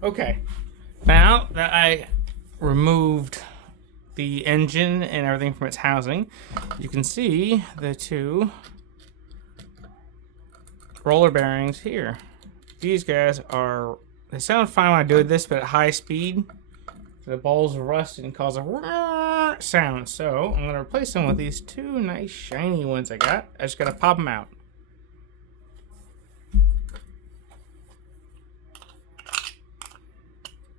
Okay, now that I removed the engine and everything from its housing, you can see the two roller bearings here. These guys they sound fine when I do this, but at high speed, the balls rust and cause a sound. So I'm gonna replace them with these two nice shiny ones I got. I just gotta pop them out.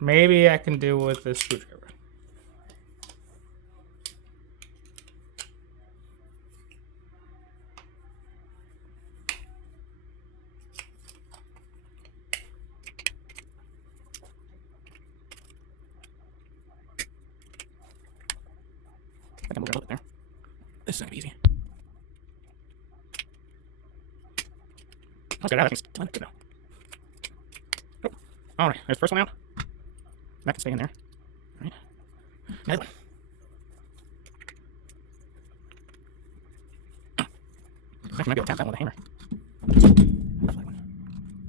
Maybe I can do with this screwdriver. I can move it a little bit there. This is gonna be easy. Okay, that thing's good now. Oh, all right. There's the first one out. That can stay in there. All right. Another one. I might be able to tap that one with a hammer.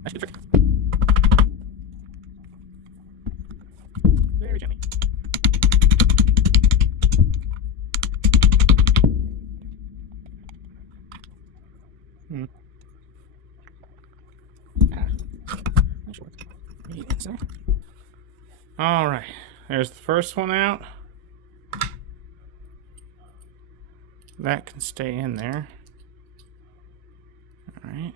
That should be tricky. Very gently. That should work. All right. There's the first one out. That can stay in there. All right.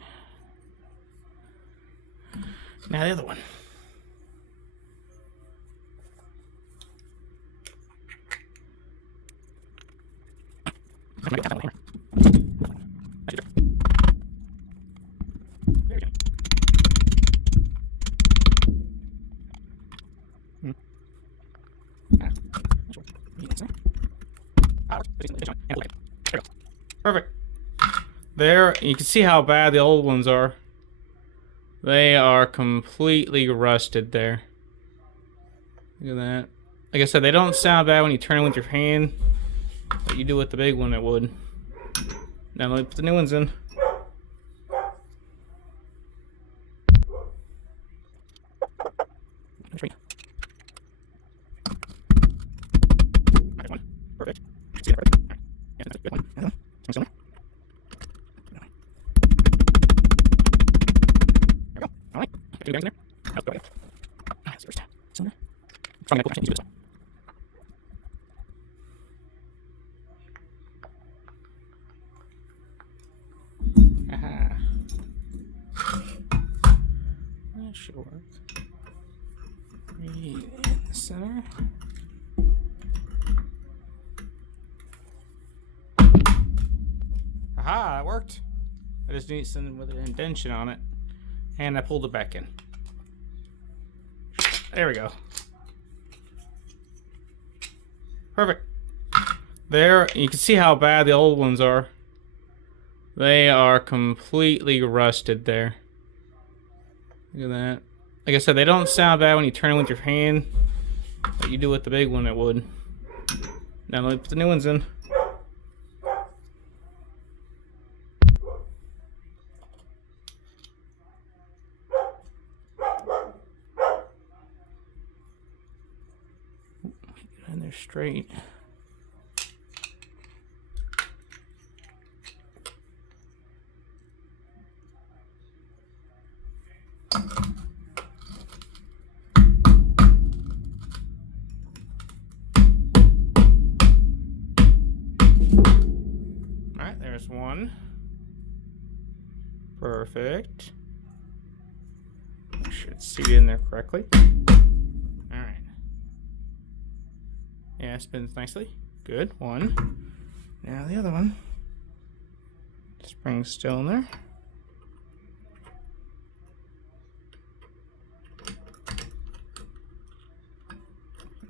Now the other one. I might be able to tap that with a hammer. That should work. Very gently. Perfect. There, you can see how bad the old ones are. They are completely rusted there. Look at that. Like I said, they don't sound bad when you turn them with your hand, but you do with the big one, it would. Now let me put the new ones in. Perfect. See that perfect? Yeah, that's a good one. Another one. There we go. All right. Got two bearings in there. Oh, go ahead. All right, that's the first cylinder. It's probably going to pull this one. Aha. That should work. Right in the center. Aha, that worked. I just need something with an indentation on it. And I pulled it back in. There we go. Perfect. There, you can see how bad the old ones are. They are completely rusted there. Look at that. Like I said, they don't sound bad when you turn them with your hand, but you do with the big one, it would. Now let me put the new ones in. And they're straight. Alright, there's one. Perfect. I should seat it in there correctly. Alright. Yeah, it spins nicely. Good. One. Now the other one. Spring's still in there.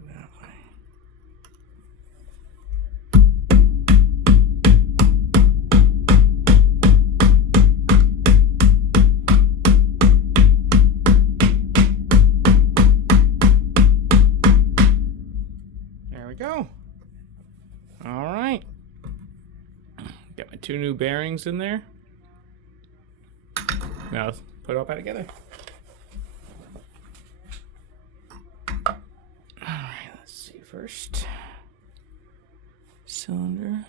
That way. There we go. All right. Got my two new bearings in there. Now let's put it all back together. first cylinder.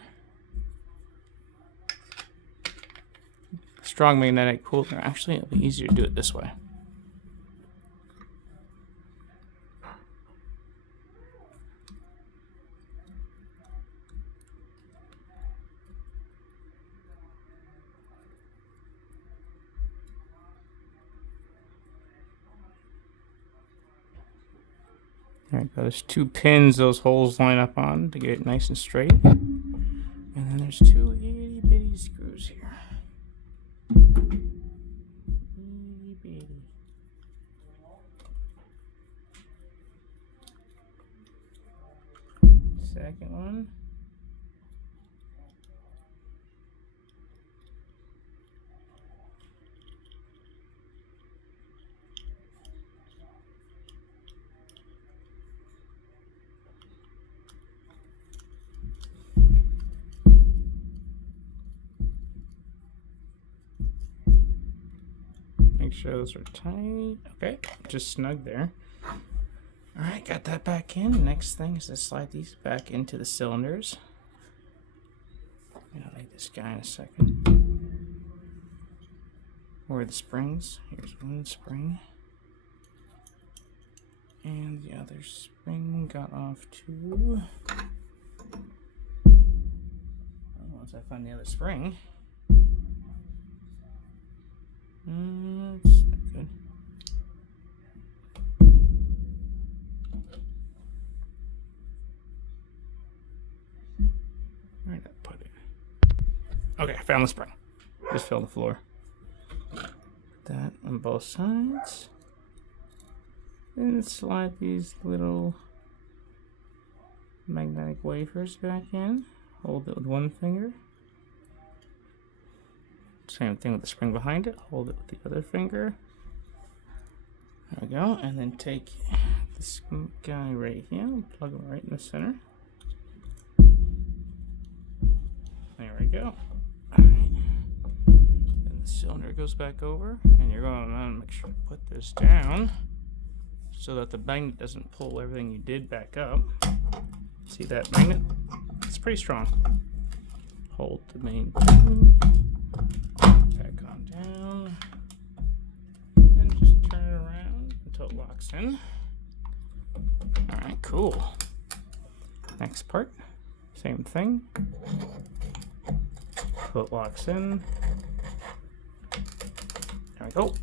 Strong magnetic pull. Actually, it'll be easier to do it this way. There we go. There's 2 pins those holes line up on to get it nice and straight. And then there's 2 itty bitty screws here. Itty bitty. Second one. Make sure those are tight. Okay, just snug there. All right, got that back in. Next thing is to slide these back into the cylinders. I'll need this guy in a second. Where are the springs? Here's one spring. And the other spring got off too. Once I find the other spring. It's not good. Where did I put it? Okay, I found the spring. Just fell on the floor. That on both sides. Then slide these little magnetic wafers back in. Hold it with one finger. Same thing with the spring behind it. Hold it with the other finger. There we go. And then take this guy right here and plug him right in the center. There we go. Alright. Then the cylinder goes back over. And you're going to make sure to put this down so that the magnet doesn't pull everything you did back up. See that magnet? It's pretty strong. Hold the main thing. Back on down. And just turn it around until it locks in. Alright, cool. Next part. Same thing. Until it locks in. There we go.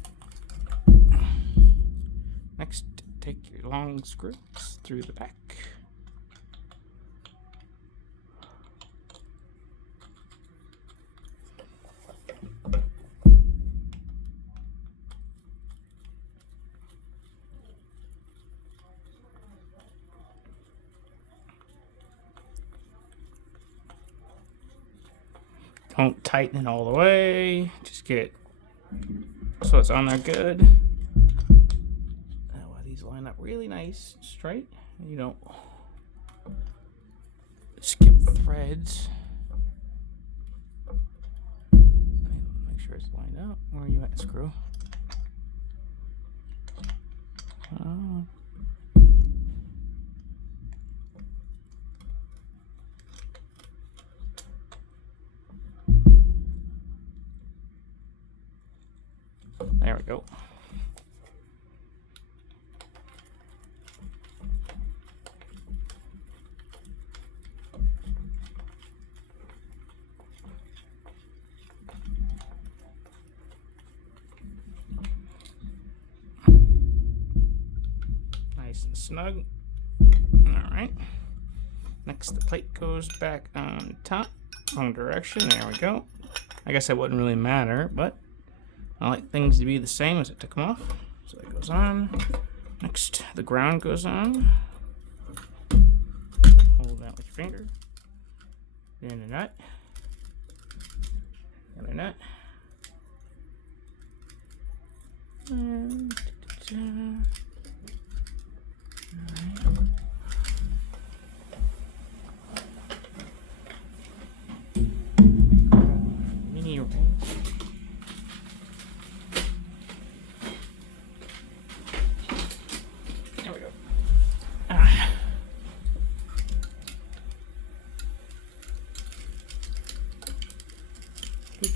Next, take your long screws through the back. Don't tighten it all the way. Just get it so it's on there good. That way these line up really nice, straight. You don't skip threads. Make sure it's lined up. Where are you at, screw? There we go. Nice and snug. All right. Next, the plate goes back on top, wrong direction. There we go. I guess that wouldn't really matter, but I like things to be the same as I took them off. So that goes on. Next, the ground goes on. Hold that with your finger. Then the nut. Another nut. And mini wrench.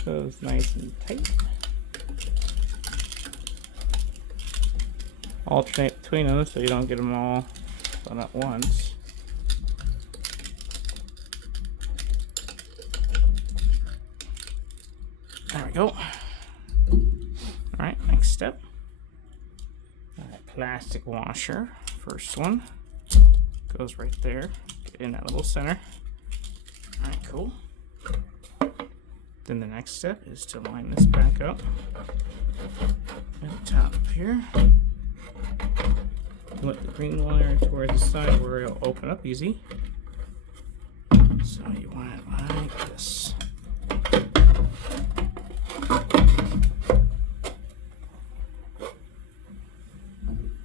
those nice and tight. Alternate between them so you don't get them all done at once. There we go. Alright, next step. Plastic washer. First one goes right there. Get in that little center. Alright, cool. Then the next step is to line this back up at the top here. Put the green wire towards the side where it'll open up easy. So you want it like this.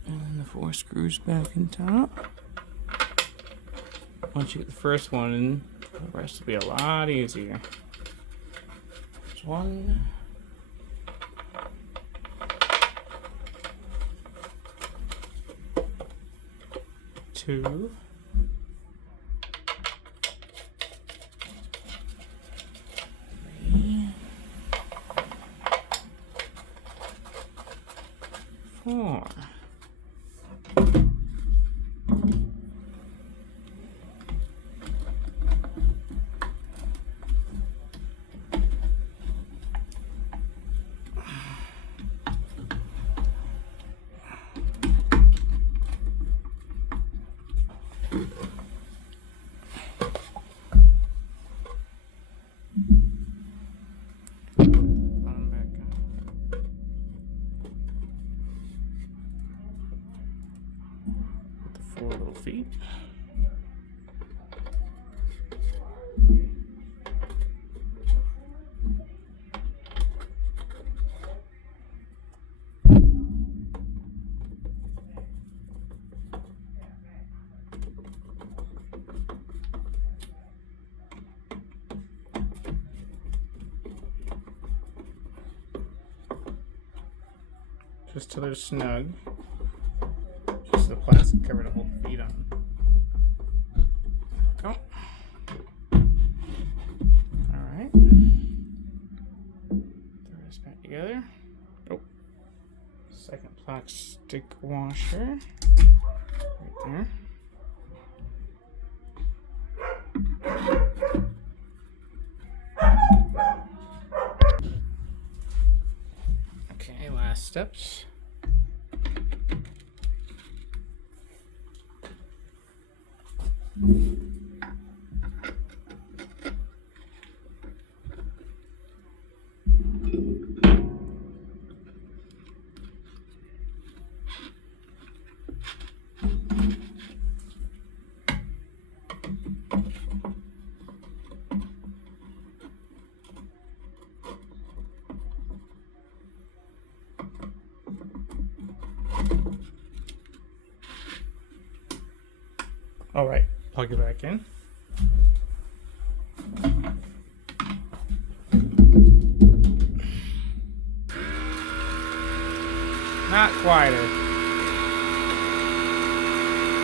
And then the 4 screws back in top. Once you get the first one in, the rest will be a lot easier. There's 1. 2. 3. 4. Four little feet. Just till they're snug. Just the plastic cover to hold the feet on. There we go. Alright. Throw this back together. Oh. Second plastic washer. Right there. Okay, last steps. All right, plug it back in. Not quieter.